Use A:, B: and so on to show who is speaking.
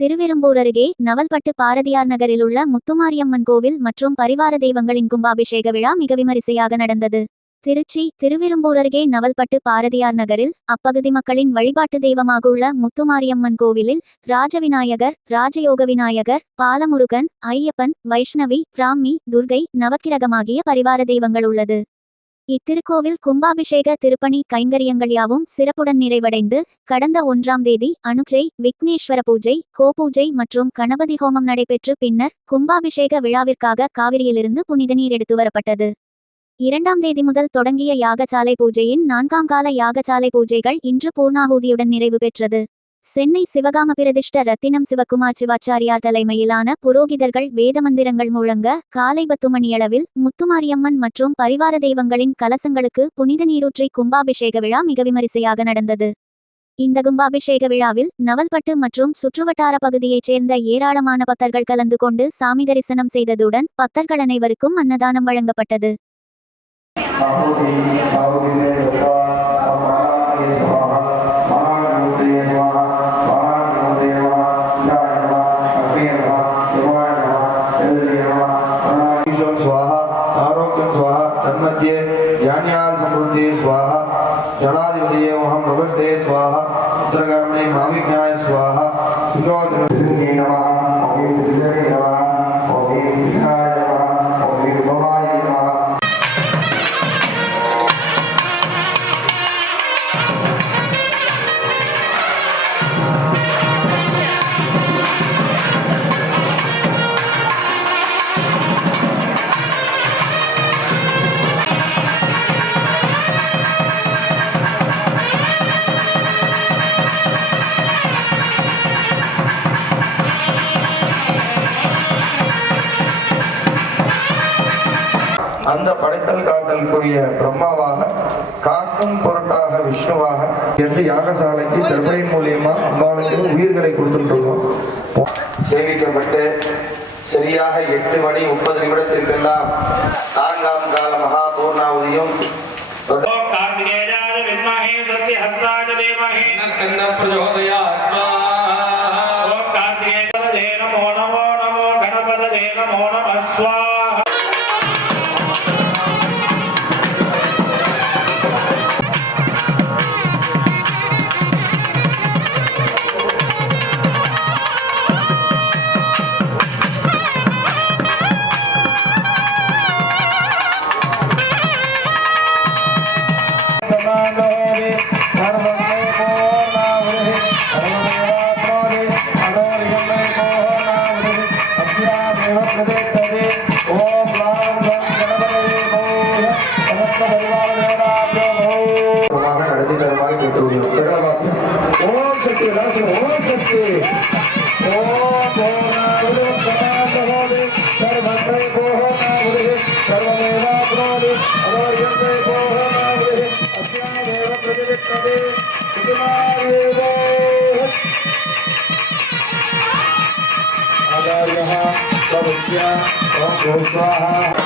A: திருவெரும்பூர் அருகே நவல்பட்டு பாரதியார் நகரில் உள்ள முத்துமாரியம்மன் கோவில் மற்றும் பரிவார தெய்வங்களின் கும்பாபிஷேக விழா மிக விமரிசையாக நடந்தது. திருச்சி திருவெரும்பூர் அருகே நவல்பட்டு பாரதியார் நகரில் அப்பகுதி மக்களின் வழிபாட்டு தெய்வமாக உள்ள முத்துமாரியம்மன் கோவிலில் ராஜவிநாயகர் ராஜயோக விநாயகர் பாலமுருகன் ஐயப்பன் வைஷ்ணவி பிராமி துர்கை நவக்கிரகமாகிய பரிவார தெய்வங்கள் உள்ளது. இத்திருக்கோவில் கும்பாபிஷேக திருப்பணி கைங்கரியங்கள் யாவும் சிறப்புடன் நிறைவடைந்து கடந்த ஒன்றாம் தேதி அனுஜை விக்னேஸ்வர பூஜை கோபூஜை மற்றும் கணபதி ஹோமம் நடைபெற்று பின்னர் கும்பாபிஷேக விழாவிற்காக காவிரியிலிருந்து புனித நீர் எடுத்து வரப்பட்டது. இரண்டாம் தேதி முதல் தொடங்கிய யாகசாலை பூஜையின் நான்காம் கால யாகசாலை பூஜைகள் இன்று பூர்ணாகூதியுடன் நிறைவு பெற்றது. சென்னை சிவகாம பிரதிஷ்ட ரத்தினம் சிவகுமார் சிவாச்சாரியார் தலைமையிலான புரோகிதர்கள் வேத மந்திரங்கள் முழங்க காலை பத்து மணியளவில் முத்துமாரியம்மன் மற்றும் பரிவார தெய்வங்களின் கலசங்களுக்கு புனித நீரூற்றி கும்பாபிஷேக விழா மிக விமரிசையாக நடந்தது. இந்த கும்பாபிஷேக விழாவில் நவல்பட்டு மற்றும் சுற்றுவட்டார பகுதியைச் சேர்ந்த ஏராளமான பக்தர்கள் கலந்து கொண்டு சாமி தரிசனம் செய்ததுடன் பக்தர்கள் அனைவருக்கும் அன்னதானம் வழங்கப்பட்டது.
B: तन्मध्ये ज्ञान्यासमृद्धि स्वाहा। जडाधिपतयेऽहं प्रविष्टे स्वाहा। पुत्रकर्णे मामिज्ञाय स्वाहा। सुखोदृष्टिः नमः। ॐ नमः। ॐ विघ्नाय அந்த படைத்தல் காத்தலுக்குரிய பிரம்மாவாக காக்கும் பொருட்டாக விஷ்ணுவாக என்று யாகசாலைக்கு தர்பை மூலியமா அம்பாளுக்கு உயிர்களை கொடுத்துருக்கோம் சேவிக்கப்பட்டு சரியாக எட்டு மணி முப்பது நிமிடத்திற்கெல்லாம் நான்காம் கால மகா பூர்ணாவதியும் கார்த்திகேயாய பிரஜோதயா सकते ओम भोगावलो कमांडहोरे सर्वंत्रे भोहनावरे सर्वमेवाग्नोरे अवर्यंते भोहनावरे अस्यामेव प्रजवित्तते सुकुमारेवो। आचार्यः सर्वस्य
C: ओम भूस्वाहा